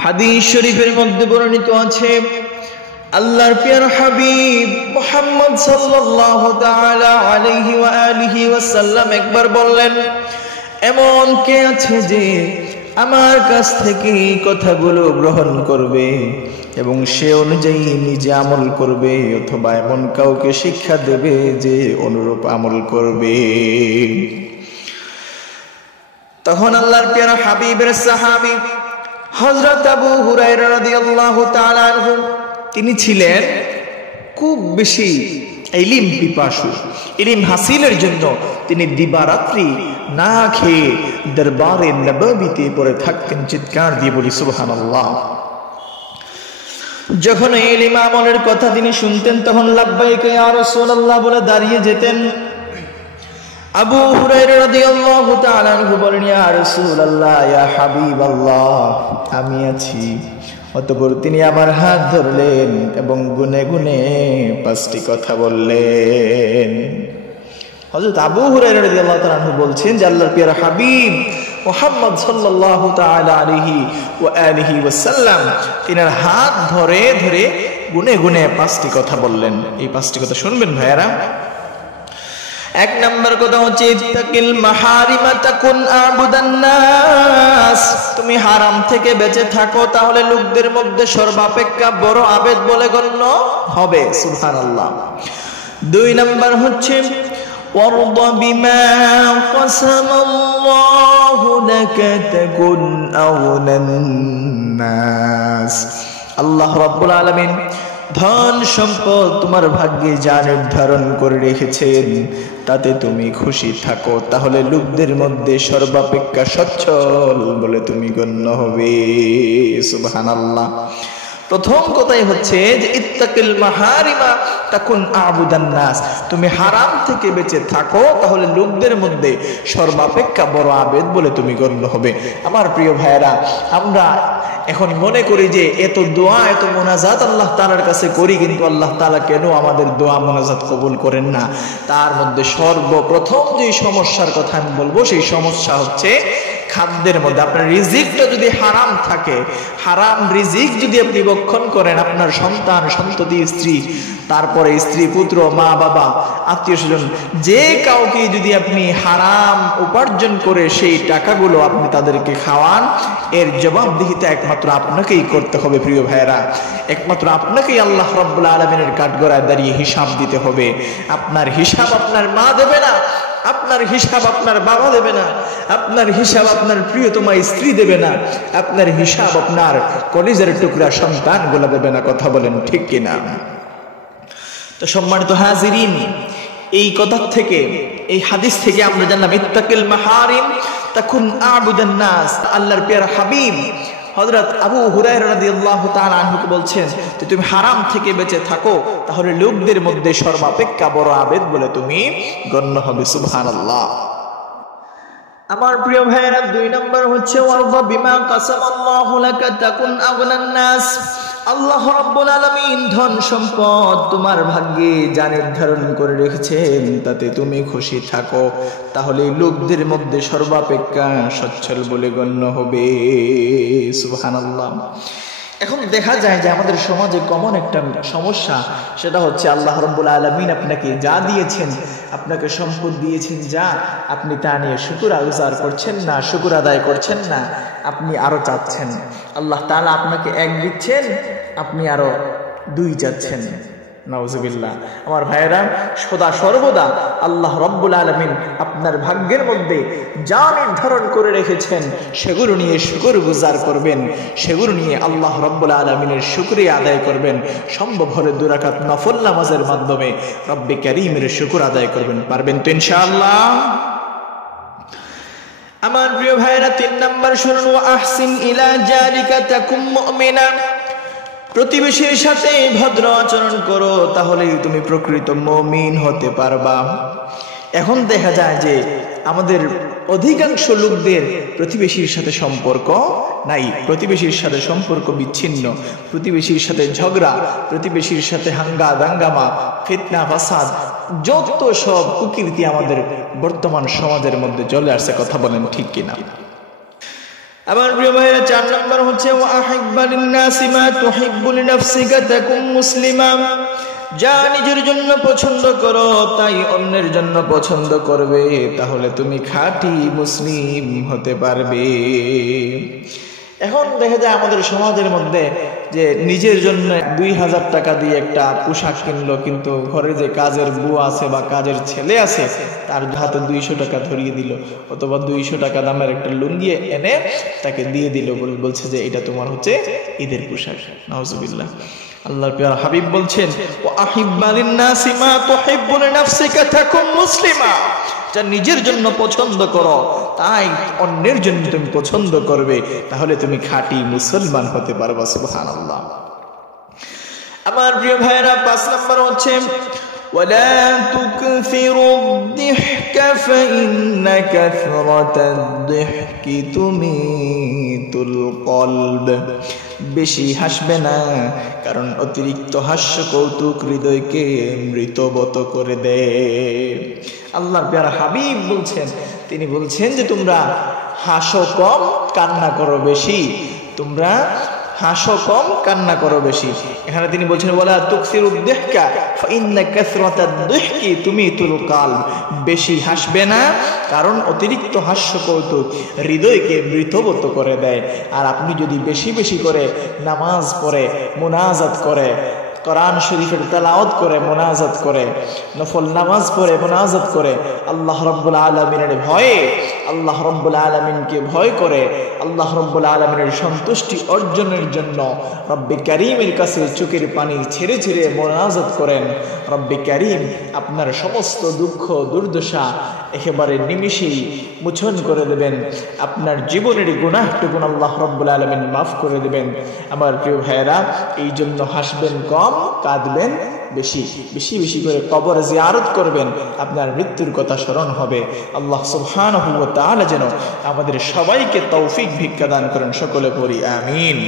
হাদিস শরীফের মধ্যে বর্ণিত আছে, আল্লাহর প্রিয় হাবিব মুহাম্মদ সাল্লাল্লাহু তাআলা আলাইহি ওয়া আলিহি ওয়াসাল্লাম একবার বললেন, এমন কে আছে যে আমার কাছ থেকে কথাগুলো গ্রহণ করবে এবং সে অনুযায়ী নিজে আমল করবে, অথবা এমন কাউকে শিক্ষা দেবে যে অনুরূপ আমল করবে। তখন আল্লাহর প্রিয় হাবিবের সাহাবী হযরত আবু হুরায়রা রাদিয়াল্লাহু তাআলা আনহু, তিনি ছিলেন খুব বেশি ইলম পিপাসু। ইলম হাসিলের জন্য তিনি দিবারাত্রি না খেয়ে দরবারে নববীতে পড়ে থাকতেন। চিৎকার দিয়ে বলি সুবহানাল্লাহ। যখন ইলম আমলের কথা তিনি শুনতেন তখন লাব্বাইক ইয়া রাসূলুল্লাহ বলে দাঁড়িয়ে যেতেন। আবু হুরায়রা রাদিয়াল্লাহু তাআলা আনহু বলেন, ইয়া রাসূলুল্লাহ, ইয়া হাবিবাল্লাহ, আমি আছি। অতঃপর তিনি আমার হাত ধরলেন এবং গুনে গুনে 5টি কথা বললেন। হযরত আবু হুরায়রা রাদিয়াল্লাহু তাআলা আনহু বলছেন যে আল্লাহর প্রিয় হাবিব মুহাম্মদ সাল্লাল্লাহু তাআলা আলাইহি ওয়া আলিহি ওয়াসাল্লাম তিনার হাত ধরে ধরে গুনে গুনে 5টি কথা বললেন। এই 5টি কথা শুনবেন ভাইয়ারা। 1 নম্বর কথা হচ্ছে, ইত্তাকিল মাহারিমা তাকুন আবুদান নাস। তুমি হারাম থেকে বেঁচে থাকো, তাহলে লোকদের মধ্যে সর্বাপেক্ষা বড় আবেদ বলে গণ্য হবে। সুবহানাল্লাহ। 2 নম্বর হচ্ছে, ওয়ারদা বিমা কাসামাল্লাহু লাকা তাকুন আওলান নাস। আল্লাহ রাব্বুল আলামিন ধন সম্পদ তোমার ভাগ্যে যা নির্ধারণ করে রেখেছেন তাতে তুমি খুশি থাকো, তাহলে লোকদের মধ্যে সর্বাপেক্ষা সচ্ছল বলে তুমি গণ্য হবে। সুবহানাল্লাহ। প্রথম কথাই হচ্ছে যে ইত্তাকিল মাহারিমা তাকুন আবুদান নাস। তুমি হারাম থেকে বেঁচে থাকো, তাহলে লোকদের মধ্যে সর্বাপেক্ষা বড় আবেদ বলে তুমি গণ্য হবে। আমার প্রিয় ভাইয়েরা, আমরা এখন মনে করি যে এত দোয়া এত মোনাজাত আল্লাহ তাআলার কাছে করি, কিন্তু আল্লাহ তাআলা কেন আমাদের দোয়া মোনাজাত কবুল করেন না? তার মধ্যে সর্বপ্রথম যে সমস্যার কথা আমি বলবো, সেই সমস্যা হচ্ছে খাদ্যের মধ্যে। আপনার রিজিকটা যদি হারাম থাকে, হারাম রিজিক যদি আপনি ভক্ষণ করেন, আপনার সন্তান সন্ততি স্ত্রী, তারপরে স্ত্রী পুত্র মা বাবা আত্মীয় স্বজন যে কাউকে যদি আপনি হারাম উপার্জন করে সেই টাকাগুলো আপনি তাদেরকে খাওয়ান, এর জবাবদিহিতা একমাত্র আপনাকেই করতে হবে। প্রিয় ভাইয়েরা, একমাত্র আপনাকেই আল্লাহ রাব্বুল আলামিনের কাঠগড়ায় দাঁড়িয়ে হিসাব দিতে হবে। আপনার হিসাব আপনার মা দেবে না, আপনার হিসাব আপনার বাবা দেবে না, আপনার হিসাব আপনার প্রিয়তমা স্ত্রী দেবে না, আপনার হিসাব আপনার কলিজার টুকরা সন্তানগুলো দেবে না। কথা বলেন ঠিক কিনা? তো সম্মানিত হাজিরিন, এই কথা থেকে, এই হাদিস থেকে আমরা জানলাম ইত্তাকিল মাহারিম তাকুন আবুদান নাস। আল্লাহর প্রিয় হাবিব হযরত আবু হুরায়রা রাদিয়াল্লাহু তাআলা আনহু বলছেন যে তুমি হারাম থেকে বেঁচে থাকো, তাহলে লোকদের মধ্যে সর্বাপেক্ষা বড় আবেদ বলে তুমি গণ্য হবে। সুবহানাল্লাহ। আমার প্রিয় ভাইয়েরা, 2 নম্বর হচ্ছে ওয়ারদা বিমা কাসামাল্লাহু লাকা তাকুন আগনান নাস। আল্লাহ রাব্বুল আলামিন ধন সম্পদ তোমার ভাগ্যে যা নির্ধারণ করে রেখেছেন তাতে তুমি খুশি থাকো, তাহলে লোকদের মধ্যে সর্বাপেক্ষা সচ্ছল বলে গণ্য হবে। সুবহানাল্লাহ। এখন দেখা যায় যে আমাদের সমাজে কমন একটা সমস্যা, সেটা হচ্ছে আল্লাহ রাব্বুল আলামিন আপনাকে যা দিয়েছেন, আপনাকে সম্পদ দিয়েছেন যা, আপনি তা নিয়ে শুকর আদায় করছেন না, শুকর আদায় করছেন না, আপনি আরো চাচ্ছেন। আল্লাহ তাআলা আপনাকে 1 দিচ্ছেন, আপনি আরো 2 চাচ্ছেন। নাউজুবিল্লাহ। আমার ভাইয়েরা, সদা সর্বদা আল্লাহ রাব্বুল আলামিন আপনার ভাগ্যের মধ্যে যা নির্ধারণ করে রেখেছেন সেগুলো নিয়ে শুকরগুজার করবেন, সেগুলো নিয়ে আল্লাহ রাব্বুল আলামিনের শুকরিয়া আদায় করবেন। সম্ভব হলে 2 রাকাত নফল নামাজের মাধ্যমে রব্বে কারীমের শুকর আদায় করবেন। পারবেন তো ইনশাআল্লাহ? আমার প্রিয় ভাইয়েরা, 3 নম্বর শুনুন, আহসিন ইলা জারিকা তাকুম মুমিনা। প্রতিবেশীর সাথে ভদ্র আচরণ করো, তাহলেই তুমি প্রকৃত মুমিন হতে পারবা। এখন দেখা যায় যে আমাদের অধিকাংশ লোকদের প্রতিবেশীর সাথে সম্পর্ক নাই, প্রতিবেশীর সাথে সম্পর্ক বিচ্ছিন্ন, প্রতিবেশীর সাথে ঝগড়া, প্রতিবেশীর সাথে দাঙ্গামা, ফিতনা ফাসাদ, যত সব কুকীর্তি আমাদের বর্তমান সমাজের মধ্যে চলে আসছে। কথা বলেন ঠিক কিনা? আমার প্রিয় ভাইরা 4 নম্বর হচ্ছে ওয়া আহিব্বা লিন-নাসি মা তুহিব্বু লিনাফসিকা তাকুন মুসলিমা। যা নিজের জন্য পছন্দ করো তাই অন্যের জন্য পছন্দ করবে, তাহলে তুমি খাঁটি মুসলিম হতে পারবে। এখন দেখা যায় আমাদের সমাজের মধ্যে যে নিজের জন্য 2000 টাকা দিয়ে একটা পোশাক কিনলো, কিন্তু ঘরে যে কাজের বুয়া আছে বা কাজের ছেলে আছে তার হাতে 200 টাকা ধরিয়ে দিল, অথবা 200 টাকা দামের একটা লুঙ্গি এনে তাকে দিয়ে দিল, বলছে যে এটা তোমার হচ্ছে ঈদের পোশাক। নাউজুবিল্লাহ। আল্লাহর প্রিয় হাবিব বলছেন ওয়া আহিব্বা লিন-নাসি মা তুহিব্বু লিনাফসিকা তাকুন মুসলিমা। যা নিজের জন্য পছন্দ করো তাই অন্যের জন্য তুমি পছন্দ করবে, তাহলে তুমি খাঁটি মুসলমান হতে পারবে। সুবহানাল্লাহ। আমার প্রিয় ভাইরা 5 নম্বর হচ্ছে ওয়ালা তুকফিরুদ দিহকা ফাইন্না কাসরাতাদ দিহকি তুমিতুল কলব। বেশি হাসবে না, কারণ অতিরিক্ত হাস্য কৌতুক হৃদয়কে মৃতবত করে দেয়। আল্লাহর প্যারা হাবিব বলছেন, তিনি বলছেন যে তোমরা হাসো কম কান্না করো বেশি, তোমরা হাসো কম কান্না করো বেশি। এখানে তিনি বলছেন ওয়ালা তুকসিরুদ দিহকা ফাইন্না কাসরাতাদ দিহকি তুমিতুল কলব। বেশি হাসবে না, কারণ অতিরিক্ত হাস্য কৌতুক হৃদয়কে মৃতবত করে দেয়। আর আপনি যদি বেশি বেশি করে নামাজ পড়ে, মুনাজাত করে, কোরআন শরীফের তেলাওয়াত করে, মুনাজাত করে, নফল নামাজ পড়ে, মুনাজাত করে, আল্লাহ রাব্বুল আলামিনের ভয়ে, আল্লাহ রাব্বুল আলামিনকে ভয় করে, আল্লাহ রাব্বুল আলামিনের সন্তুষ্টি অর্জনের জন্য রব্বে কারীমের কাছে চোখের পানি ছেড়ে ছেড়ে মুনাজাত করেন, রব্বে কারীম আপনার সমস্ত দুঃখ দুর্দশা একেবারে নিমিষেই মোচন করে দেবেন, আপনার জীবনের গুনাহটুকু আল্লাহ রাব্বুল আলামিন মাফ করে দেবেন। আমার প্রিয় ভাইয়েরা, এই জন্য হাসবেন কম, কাঁদবেন বেশি, বেশি বেশি করে কবর জিয়ারত করবেন, আপনার মৃত্যুর কথা স্মরণ হবে। আল্লাহ সুবহানাহু ওয়া তাআলা যেন আমাদের সবাইকে তৌফিক ভিক্ষা দান করেন। সকলে পড়ি আমিন।